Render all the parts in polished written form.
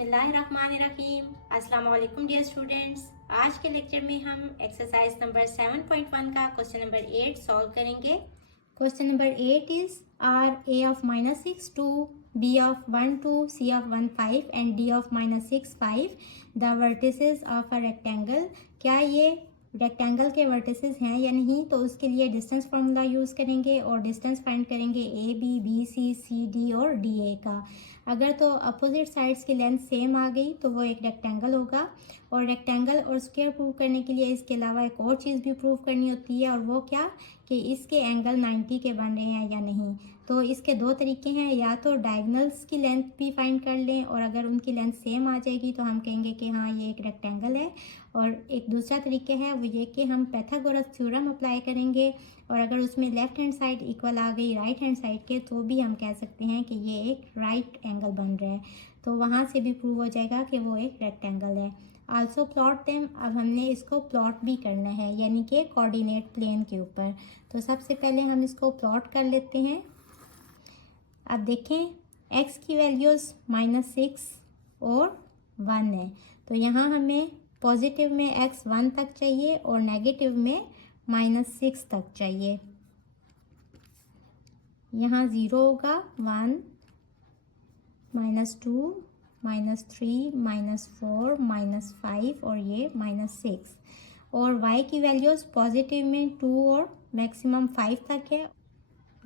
बिस्मिल्लाहिर्रहमानिर्रहीम। अस्सलाम वालेकुम डियर स्टूडेंट्स। आज के लेक्चर में हम एक्सरसाइज नंबर 7.1 का क्वेश्चन नंबर 8 सॉल्व करेंगे। Question number 8 is are A of -6 2, B of 1 2, C of 1 5 and D of -6 5 the vertices of a rectangle. क्या ये रेक्टेंगल के वर्टिसेस हैं या नहीं, तो उसके लिए डिस्टेंस फार्मूला यूज़ करेंगे और डिस्टेंस फाइंड करेंगे A B, B C, C D और डी ए का। अगर तो अपोजिट साइड्स की लेंथ सेम आ गई तो वो एक रेक्टेंगल होगा। और रेक्टेंगल और स्क्वायर प्रूव करने के लिए इसके अलावा एक और चीज़ भी प्रूव करनी होती है, और वो क्या कि इसके एंगल 90 के बन रहे हैं या नहीं। तो इसके दो तरीके हैं, या तो डायगनल्स की लेंथ भी फाइंड कर लें और अगर उनकी लेंथ सेम आ जाएगी तो हम कहेंगे कि हाँ ये एक रेक्टेंगल है। और एक दूसरा तरीका है वो ये कि हम पाइथागोरस थ्योरम अप्लाई करेंगे और अगर उसमें लेफ्ट हैंड साइड इक्वल आ गई राइट हैंड साइड के तो भी हम कह सकते हैं कि ये एक राइट एंगल बन रहा है। तो वहाँ से भी प्रूव हो जाएगा कि वो एक रेक्टेंगल है। आल्सो प्लॉट देम, अब हमने इसको प्लॉट भी करना है यानी कि कोऑर्डिनेट प्लेन के ऊपर। तो सबसे पहले हम इसको प्लॉट कर लेते हैं। अब देखें x की वैल्यूज़ -6 और 1 है, तो यहाँ हमें पॉजिटिव में x 1 तक चाहिए और नेगेटिव में -6 तक चाहिए। यहाँ 0 होगा, 1 -2 -3 -4 -5 और ये -6। और y की वैल्यूज़ पॉजिटिव में 2 और मैक्सिमम 5 तक है।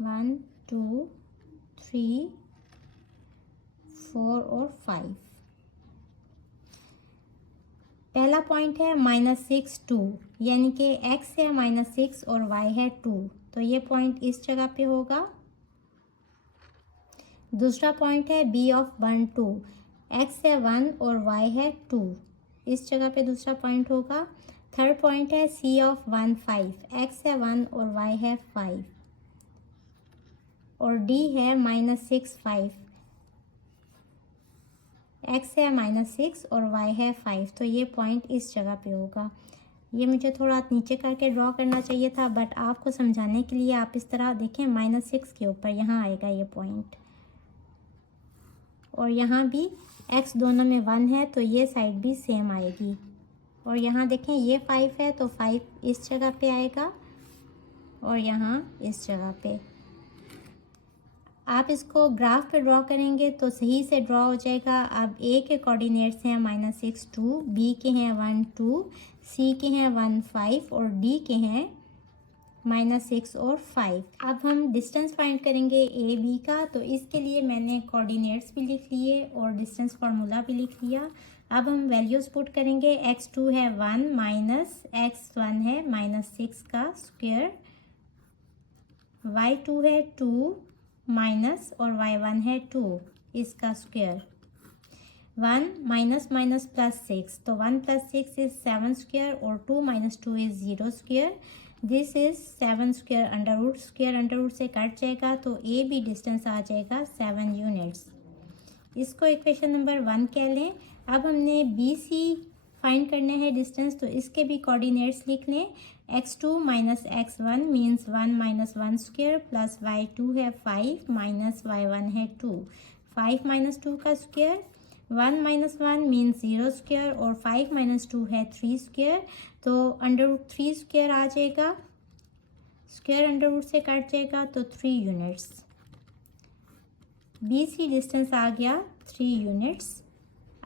1 2 3 4 और 5। पहला पॉइंट है -6 2, यानी कि x है -6 और y है 2, तो ये पॉइंट इस जगह पे होगा। दूसरा पॉइंट है b ऑफ 1 2, x है 1 और y है 2, इस जगह पे दूसरा पॉइंट होगा। थर्ड पॉइंट है c ऑफ 1 5, x है 1 और y है 5 और d है -6 5, x है -6 और y है 5, तो ये पॉइंट इस जगह पे होगा। ये मुझे थोड़ा नीचे करके ड्रॉ करना चाहिए था, बट आपको समझाने के लिए आप इस तरह देखें, -6 के ऊपर यहाँ आएगा ये पॉइंट और यहाँ भी x दोनों में 1 है तो ये साइड भी सेम आएगी। और यहाँ देखें ये 5 है तो 5 इस जगह पे आएगा और यहाँ इस जगह पे। आप इसको ग्राफ पे ड्रॉ करेंगे तो सही से ड्रॉ हो जाएगा। अब ए के कोऑर्डिनेट्स हैं -6 2, बी के हैं 1 2, सी के हैं 1 5 और डी के हैं -6 और 5। अब हम डिस्टेंस फाइंड करेंगे ए बी का, तो इसके लिए मैंने कोऑर्डिनेट्स भी लिख लिए और डिस्टेंस फार्मूला भी लिख लिया। अब हम वैल्यूज़ पुट करेंगे। x2 है 1 माइनस x1 है -6 का स्क्वायर, y2 है 2 माइनस और y1 है 2 इसका स्क्वायर। 1 माइनस माइनस +6, तो 1 + 6 इज़ 7 स्क्वायर और 2 - 2 is 0 square. This is 7 square under root से कट जाएगा तो ए बी डिस्टेंस आ जाएगा 7 यूनिट्स। इसको इक्वेशन नंबर 1 कह लें। अब हमने बी सी फाइंड करना है डिस्टेंस, तो इसके भी कोऑर्डिनेट्स लिख लें। x2 - x1 means 1 - 1 square plus y2 है 5 माइनस y1 है 2, 5 - 2 का स्क्वायर। 1 - 1 मीन्स 0 स्क्वायर और 5 - 2 है 3 स्क्वायर, तो √3 स्क्वायर आ जाएगा। स्क्वायर अंडर रूट से कट जाएगा तो 3 यूनिट्स। बी सी डिस्टेंस आ गया 3 यूनिट्स।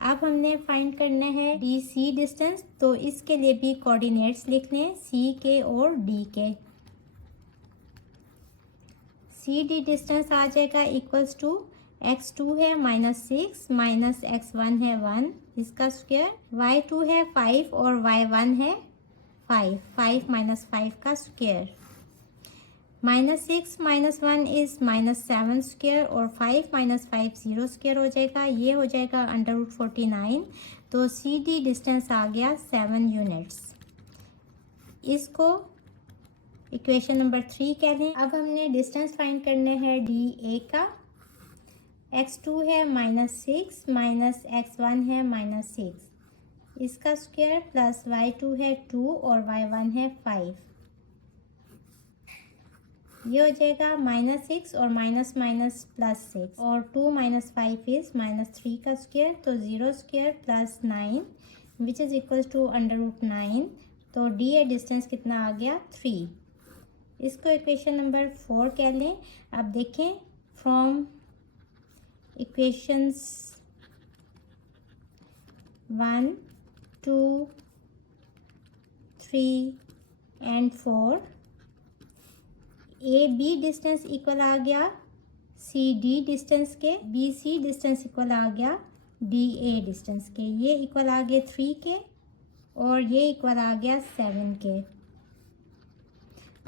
अब हमने फाइंड करना है डी सी डिस्टेंस, तो इसके लिए भी कोऑर्डिनेट्स लिख लें सी के और डी के। सी डी डिस्टेंस आ जाएगा इक्वल्स टू x2 है -6 माइनस x1 है 1 इसका स्क्वायर, y2 है 5 और y1 है 5, 5 - 5 का स्क्वायर। -6 - 1 इज़ -7 स्क्वायर और 5 - 5 0 स्क्वायर हो जाएगा, ये हो जाएगा √49। तो सी डी डिस्टेंस आ गया 7 यूनिट्स। इसको इक्वेशन नंबर 3 कह लें। अब हमने डिस्टेंस फाइंड करना है डी ए का। x2 है -6 माइनस x1 है -6 इसका स्क्वायर प्लस y2 है 2 और y1 है 5। ये हो जाएगा -6 और माइनस माइनस +6 और 2 - 5 इज -3 का स्क्वायर, तो 0 square plus 9 which is equal to √9। तो डी ए डिस्टेंस कितना आ गया 3। इसको इक्वेशन नंबर 4 कह लें। अब देखें from equations 1, 2, 3 and 4 A B distance equal आ गया सी डी डिस्टेंस के, बी सी डिस्टेंस इक्वल आ गया डी ए डिस्टेंस के। ये इक्वल आ गए 3 के और ये इक्वल आ गया 7 के।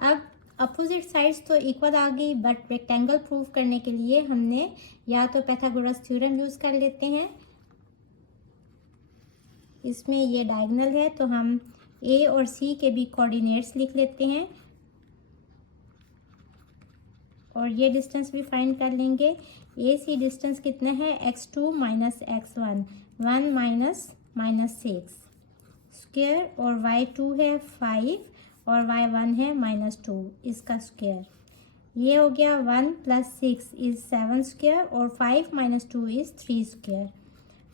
अब अपोजिट साइड्स तो इक्वल आ गई, बट रेक्टेंगल प्रूव करने के लिए हमने या तो पाइथागोरस थ्योरम यूज़ कर लेते हैं। इसमें ये डायगोनल है तो हम ए और सी के भी कोऑर्डिनेट्स लिख लेते हैं और ये डिस्टेंस भी फाइंड कर लेंगे। ए सी डिस्टेंस कितना है x2 - x1, 1 - -6 स्क्वायर, और y2 है 5 और y1 है -2 इसका स्क्वायर। ये हो गया 1 + 6 इज 7 स्क्वायर और 5 - 2 इज 3 स्क्वायर।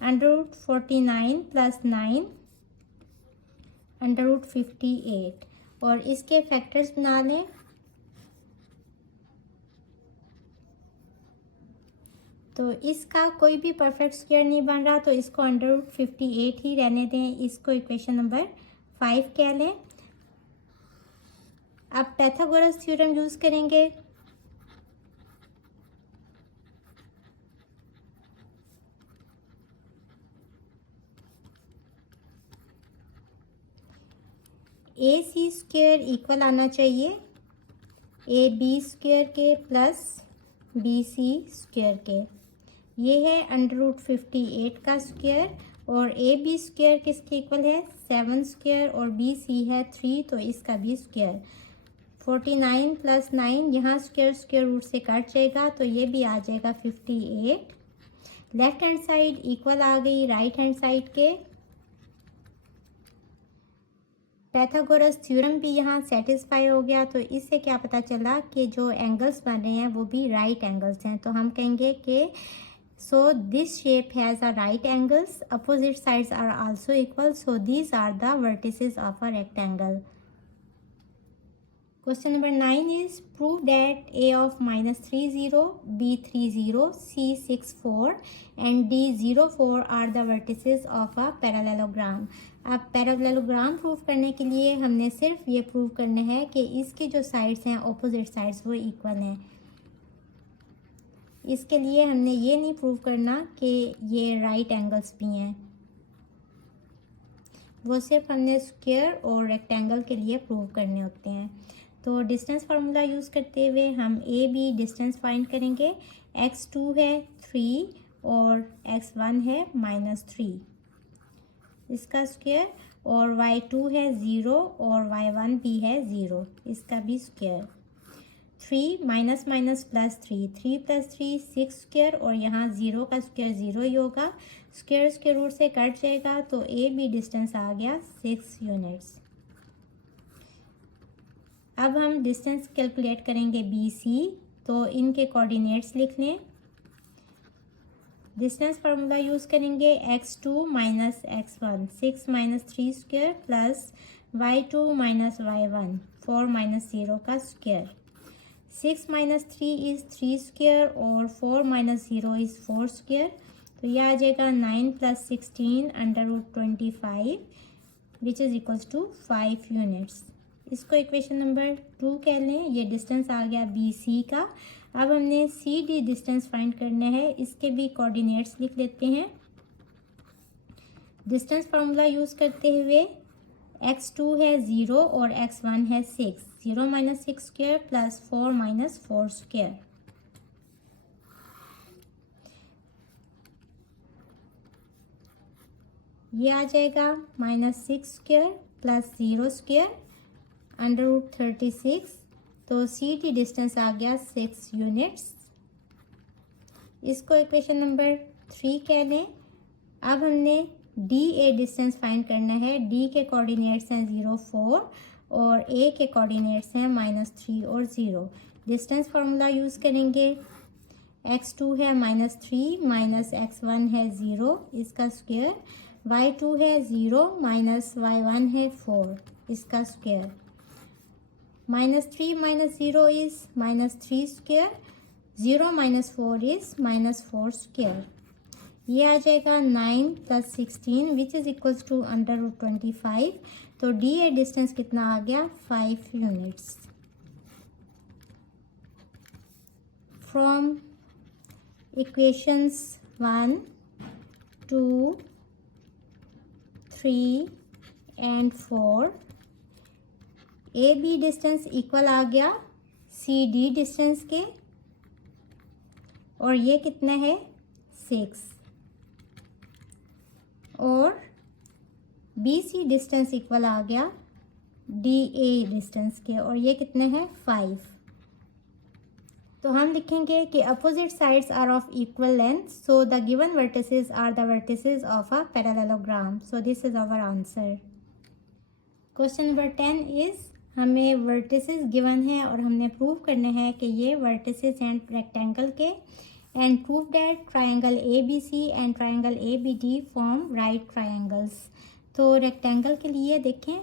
√49 + 9 √58 और इसके फैक्टर्स बना लें। तो इसका कोई भी परफेक्ट स्क्वायर नहीं बन रहा तो इसको √58 ही रहने दें। इसको इक्वेशन नंबर 5 कह लें। अब पाइथागोरस थ्योरम यूज़ करेंगे। ए सी स्क्वायर इक्वल आना चाहिए ए बी स्क्वायर के प्लस बी सी स्क्वायर के। ये है √58 का स्क्वायर और ए बी स्क्वायर किसके इक्वल है 7 स्क्वायर और बी सी है 3 तो इसका भी स्क्वायर। 49 + 9 यहाँ स्क्वायर रूट से कट जाएगा तो ये भी आ जाएगा 58। लेफ्ट हैंड साइड इक्वल आ गई राइट हैंड साइड के। पाइथागोरस थ्योरम भी यहाँ सेटिस्फाई हो गया। तो इससे क्या पता चला कि जो एंगल्स बन रहे हैं वो भी राइट एंगल्स हैं। तो हम कहेंगे कि so this shape has a right angles, opposite sides are also equal, so these are the vertices of a rectangle. Question number 9 is prove that a of -30, b 30, c 64 and d 04 are the vertices of a parallelogram. अब parallelogram prove करने के लिए हमने सिर्फ ये prove करना है कि इसकी जो साइड्स हैं ऑपोजिट साइड्स वो इक्वल हैं। इसके लिए हमने ये नहीं प्रूव करना कि ये राइट एंगल्स भी हैं, वो सिर्फ हमने स्क्वायर और रेक्टेंगल के लिए प्रूव करने होते हैं। तो डिस्टेंस फार्मूला यूज़ करते हुए हम ए बी डिस्टेंस फाइंड करेंगे। x2 है 3 और x1 है -3 इसका स्क्वायर, और y2 है 0 और y1 भी है 0 इसका भी स्क्वायर। 3 - +3 3 + 3 6 स्क्वायर और यहाँ 0 का स्क्वायर 0 ही होगा, स्क्वायर रूट से कट जाएगा तो ए बी डिस्टेंस आ गया 6 यूनिट्स। अब हम डिस्टेंस कैलकुलेट करेंगे बी सी, तो इनके कोऑर्डिनेट्स लिख लें। डिस्टेंस फार्मूला यूज़ करेंगे x2 - x1 6 - 3 square plus y2 - y1 4 - 0 का स्क्वायर। 6 - 3 इज़ 3 स्क्वायर और 4 - 0 इज़ 4 स्क्वायर, तो यह आ जाएगा 9 + 16 √25 which is equals to 5 units. इसको इक्वेशन नंबर 2 कह लें। ये डिस्टेंस आ गया बी सी का। अब हमने सी डी डिस्टेंस फाइंड करना है, इसके भी कोऑर्डिनेट्स लिख लेते हैं। डिस्टेंस फार्मूला यूज़ करते हुए x2 है 0 और x1 है 6, 0 - 6 स्क्वायर प्लस 4 - 4 स्क्वायर। ये आ जाएगा -6 स्क्वायर प्लस 0 स्क्वायर √36, तो सी टी डिस्टेंस आ गया 6 यूनिट्स। इसको इक्वेशन नंबर 3 कह लें। अब हमने डी ए डिस्टेंस फाइंड करना है। डी के कोऑर्डिनेट्स हैं 0 4 और ए के कोऑर्डिनेट्स हैं -3 और 0। डिस्टेंस फार्मूला यूज़ करेंगे। x2 है -3 माइनस x1 है 0 इसका स्क्वायर, y2 है 0 माइनस y1 है 4 इसका square. -3 minus 0 is -3 square, 0 minus 4 is -4 square. ये आ जाएगा 9 + 16 विच इज इक्वल्स टू √25। तो DA डिस्टेंस कितना आ गया 5 units. From equations 1, 2, 3 and 4 AB distance equal आ गया CD डिस्टेंस के, और ये कितना है 6, और BC डिस्टेंस इक्वल आ गया DA डिस्टेंस के, और ये कितने हैं 5। तो हम लिखेंगे कि opposite sides are of equal length, so the given vertices are the vertices of a parallelogram. So this is our answer. Question number 10 is, हमें वर्टिसेस गिवन है और हमने प्रूव करने हैं कि ये वर्टिसेस हैं रेक्टेंगल के, and prove that triangle ABC and triangle ABD form right triangles. तो रेक्टेंगल के लिए देखें,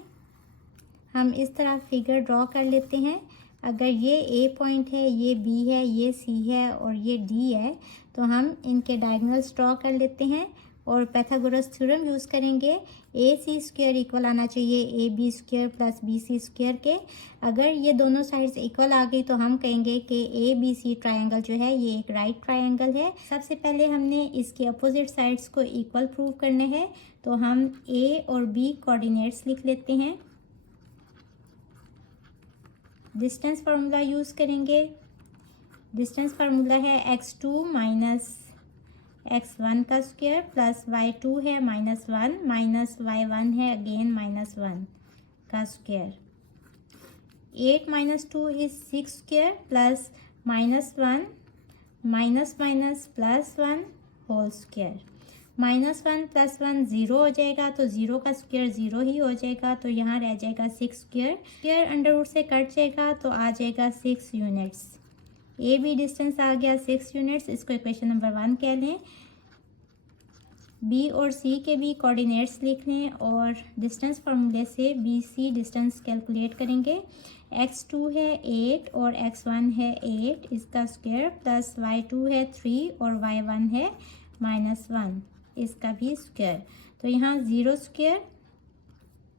हम इस तरह फिगर ड्रॉ कर लेते हैं। अगर ये A पॉइंट है, ये B है, ये C है और ये D है, तो हम इनके डायगोनल्स ड्रॉ कर लेते हैं और पाइथागोरस थ्योरम यूज़ करेंगे। AC स्क्वायर इक्वल आना चाहिए AB square plus BC square के। अगर ये दोनों साइड्स इक्वल आ गई तो हम कहेंगे कि ABC ट्रायंगल जो है ये एक राइट ट्रायंगल है। सबसे पहले हमने इसके अपोजिट साइड्स को इक्वल प्रूव करने हैं, तो हम A और B कोऑर्डिनेट्स लिख लेते हैं। डिस्टेंस फार्मूला यूज़ करेंगे। डिस्टेंस फार्मूला है x2 माइनस x1 का स्क्वायर प्लस y2 है -1 माइनस y1 है अगेन -1 का square. 8 minus 2 is 6 square plus -1 minus minus +1 whole square. -1 + 1 0 हो जाएगा, तो 0 का स्क्वायर 0 ही हो जाएगा, तो यहाँ रह जाएगा 6 स्क्वायर। स्क्वायर अंडर रूट से कट जाएगा तो आ जाएगा 6 यूनिट्स। AB डिस्टेंस आ गया 6 यूनिट्स, इसको इक्वेशन नंबर 1 कह लें। B और C के भी कोऑर्डिनेट्स लिख लें और डिस्टेंस फार्मूले से BC डिस्टेंस कैलकुलेट करेंगे। x2 है 8 और x1 है 8 इसका स्क्वायर, प्लस y2 है 3 और y1 है -1 इसका भी स्क्वायर। तो यहाँ 0 square,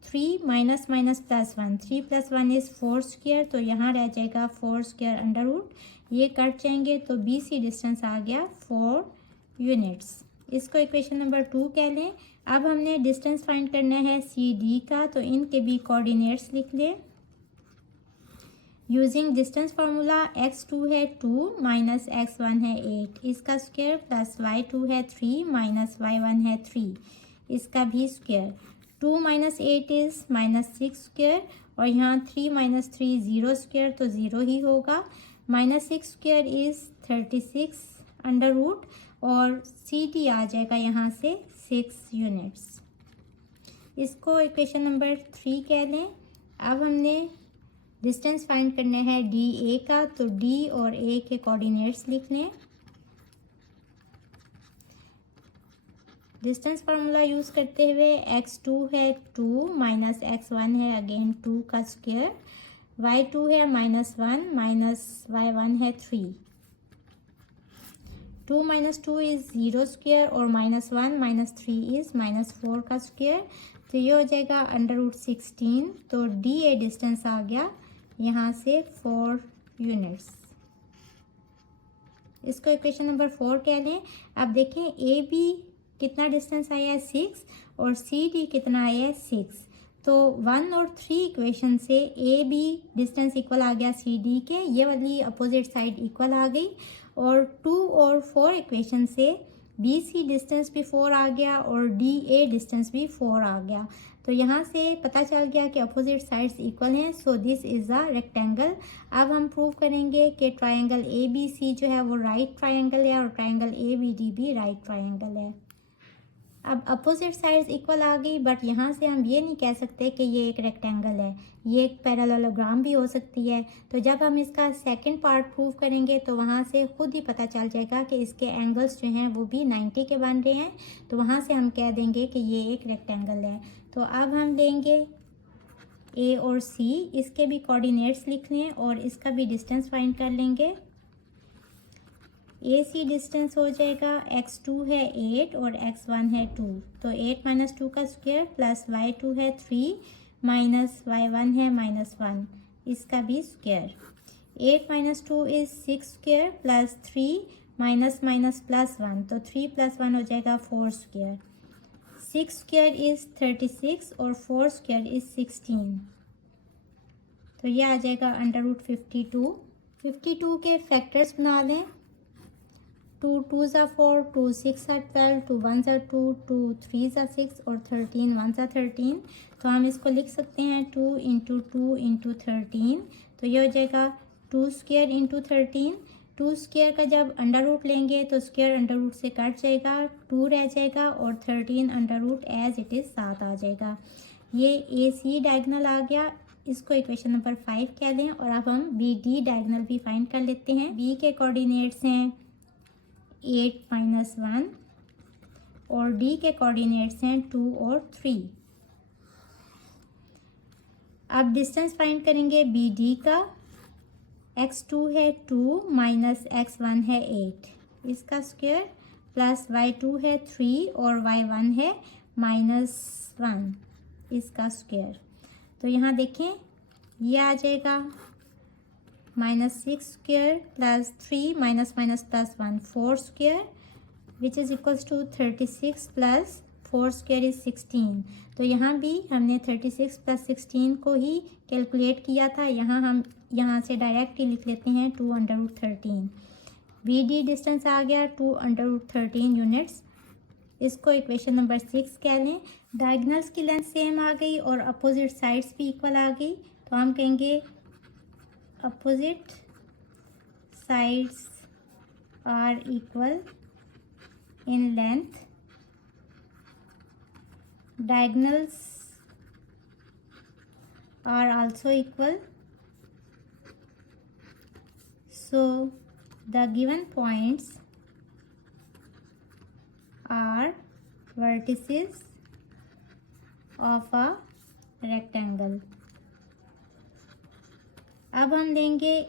3 minus minus +1, 3 + 1 is 4 square, तो यहाँ रह जाएगा 4 स्क्वायर अंडर रूट, ये कट जाएंगे तो BC डिस्टेंस आ गया 4 यूनिट्स। इसको इक्वेशन नंबर 2 कह लें। अब हमने डिस्टेंस फाइंड करना है CD का, तो इनके भी कोऑर्डिनेट्स लिख लें। यूजिंग डिस्टेंस फार्मूला x2 है 2 माइनस x1 है 8 इसका स्क्वायर, प्लस y2 है 3 माइनस y1 है 3 इसका भी स्क्वायर। 2 माइनस 8 इज़ -6 स्क्वायर, और यहाँ 3 माइनस 3 0 स्क्वायर, तो 0 ही होगा। -6 स्क्वायर इज़ 36 अंडर रूट, और CD आ जाएगा यहाँ से 6 यूनिट्स। इसको इक्वेशन नंबर 3 कह लें। अब हमने डिस्टेंस फाइंड करना है DA का, तो D और A के कोऑर्डिनेट्स लिख लें। डिस्टेंस फार्मूला यूज़ करते हुए x2 है 2 माइनस x1 है अगेन 2 का स्क्वायर, y2 है -1 माइनस y1 है 3। 2 माइनस 2 इज़ 0 स्क्वायर, और -1 माइनस 3 इज़ -4 का स्क्वायर, तो ये हो जाएगा अंडर रूट 16। तो DA डिस्टेंस आ गया यहाँ से 4 यूनिट्स। इसको इक्वेशन नंबर 4 कह लें। अब देखें AB कितना डिस्टेंस आया है 6, और CD कितना आया है 6। तो 1 और 3 इक्वेशन से AB डिस्टेंस इक्वल आ गया CD के, ये वाली अपोजिट साइड इक्वल आ गई, और 2 और 4 इक्वेशन से BC डिस्टेंस भी 4 आ गया और DA डिस्टेंस भी 4 आ गया। तो यहाँ से पता चल गया कि अपोजिट साइड्स इक्वल हैं, so this is a rectangle. अब हम प्रूव करेंगे कि ट्रायंगल ABC जो है वो राइट ट्रायंगल है और ट्रायंगल ABD भी राइट ट्रायंगल है। अब अपोजिट साइड्स इक्वल आ गई, बट यहाँ से हम ये नहीं कह सकते कि ये एक रेक्टेंगल है, ये एक पैरेललोग्राम भी हो सकती है। तो जब हम इसका सेकंड पार्ट प्रूव करेंगे तो वहाँ से खुद ही पता चल जाएगा कि इसके एंगल्स जो हैं वो भी 90 के बन रहे हैं, तो वहाँ से हम कह देंगे कि ये एक रेक्टेंगल है। तो अब हम लेंगे ए और सी, इसके भी कोऑर्डिनेट्स लिख लें और इसका भी डिस्टेंस फाइंड कर लेंगे। ए सी डिस्टेंस हो जाएगा, x2 है 8 और x1 है 2, तो 8 माइनस 2 का स्क्वायर प्लस y2 है 3 माइनस y1 है -1, इसका भी square. 8 minus 2 is 6 square plus 3 minus minus plus 1, तो 3 प्लस 1 हो जाएगा 4 स्क्वायर। 6 स्क्वायर इज़ 36 और 4 स्क्वायर इज़ 16, तो ये आ जाएगा √52। 52 के फैक्टर्स बना लें। 2 2s are 4, 2 6 are 12, 2 1s are 2, 2 3s are 6 और 13 1s are 13। तो हम इसको लिख सकते हैं 2 × 2 × 13, तो ये हो जाएगा 2 स्क्वायर × 13। 2 स्क्वायर का जब अंडर रूट लेंगे तो स्क्वायर अंडर रूट से कट जाएगा, 2 रह जाएगा और 13 under root as it is 7 आ जाएगा। ये ए सी डायगनल आ गया, इसको इक्वेशन नंबर 5 कह लें। और अब हम बी डी डायगनल भी फाइंड कर लेते हैं। बी के कोऑर्डिनेट्स हैं 8 माइनस 1 और डी के कोऑर्डिनेट्स हैं 2 और 3। अब डिस्टेंस फाइंड करेंगे बी डी का। x2 है 2 माइनस x1 है 8, इसका स्क्वायर प्लस y2 है 3 और y1 है -1, इसका स्क्वायर। तो यहाँ देखें ये आ जाएगा -6 square plus 3 minus minus plus 1, 4 square which is equals to 36 plus 4 square is 16। तो यहाँ भी हमने 36 प्लस 16 को ही कैलकुलेट किया था, यहाँ से डायरेक्ट ही लिख लेते हैं 2 √13। बी डी डिस्टेंस आ गया 2 √13 यूनिट्स, इसको इक्वेशन नंबर 6 कह लें। डायगनल्स की लेंथ सेम आ गई और अपोजिट साइड्स भी इक्वल आ गई, तो हम कहेंगे opposite sides are equal in length, diagonals are also equal, so the given points are vertices of a rectangle। अब हम लेंगे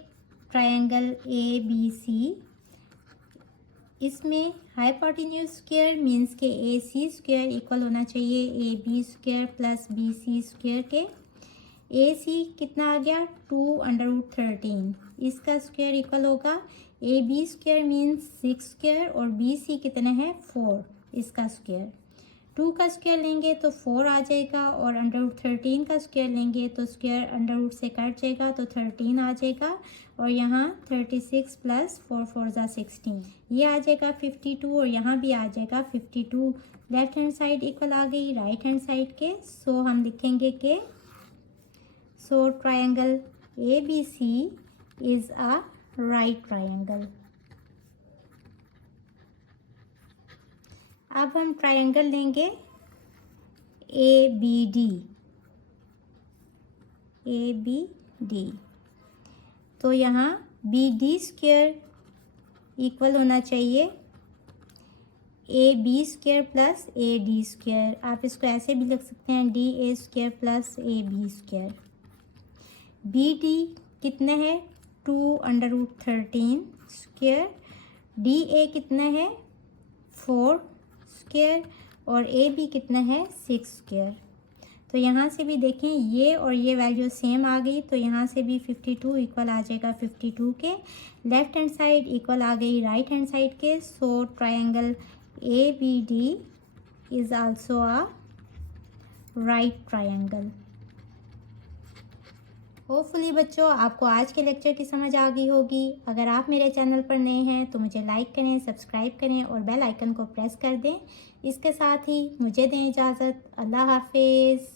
ट्रायंगल ए बी सी, इसमें हाइपोटेन्यूज स्क्वायर मीन्स के ए सी स्क्वायर इक्वल होना चाहिए A B square plus B C square के। A सी कितना आ गया 2 √13, इसका स्क्वायर इक्वल होगा A B square means 6 square और बी सी कितना है 4, इसका स्क्वायर। 2 का स्क्वायर लेंगे तो 4 आ जाएगा और √13 का स्क्वायर लेंगे तो स्क्वायर अंडर रूट से कट जाएगा तो 13 आ जाएगा और यहाँ 36 प्लस 4 4 = 16, ये आ जाएगा 52 और यहाँ भी आ जाएगा 52। लेफ्ट हैंड साइड इक्वल आ गई राइट हैंड साइड के, सो हम लिखेंगे कि so triangle A B C is a right triangle. अब हम ट्रायंगल लेंगे ए बी डी, तो यहाँ बी डी स्क्वायर इक्वल होना चाहिए A B square plus A D square. आप इसको ऐसे भी लिख सकते हैं D A square plus A B square. B D कितना है 2 √13 स्क्वायर, डी ए कितना है 4 स्क्वायर और ए बी कितना है 6 स्क्वायर। तो यहाँ से भी देखें ये और ये वैल्यू सेम आ गई, तो यहाँ से भी 52 इक्वल आ जाएगा 52 के। लेफ्ट हैंड साइड इक्वल आ गई राइट हैंड साइड के, so triangle A B D is also a right triangle. Hopefully बच्चों आपको आज के लेक्चर की समझ आ गई होगी। अगर आप मेरे चैनल पर नए हैं तो मुझे लाइक करें, सब्सक्राइब करें और बेल आइकन को प्रेस कर दें। इसके साथ ही मुझे दें इजाज़त। अल्लाह हाफिज़।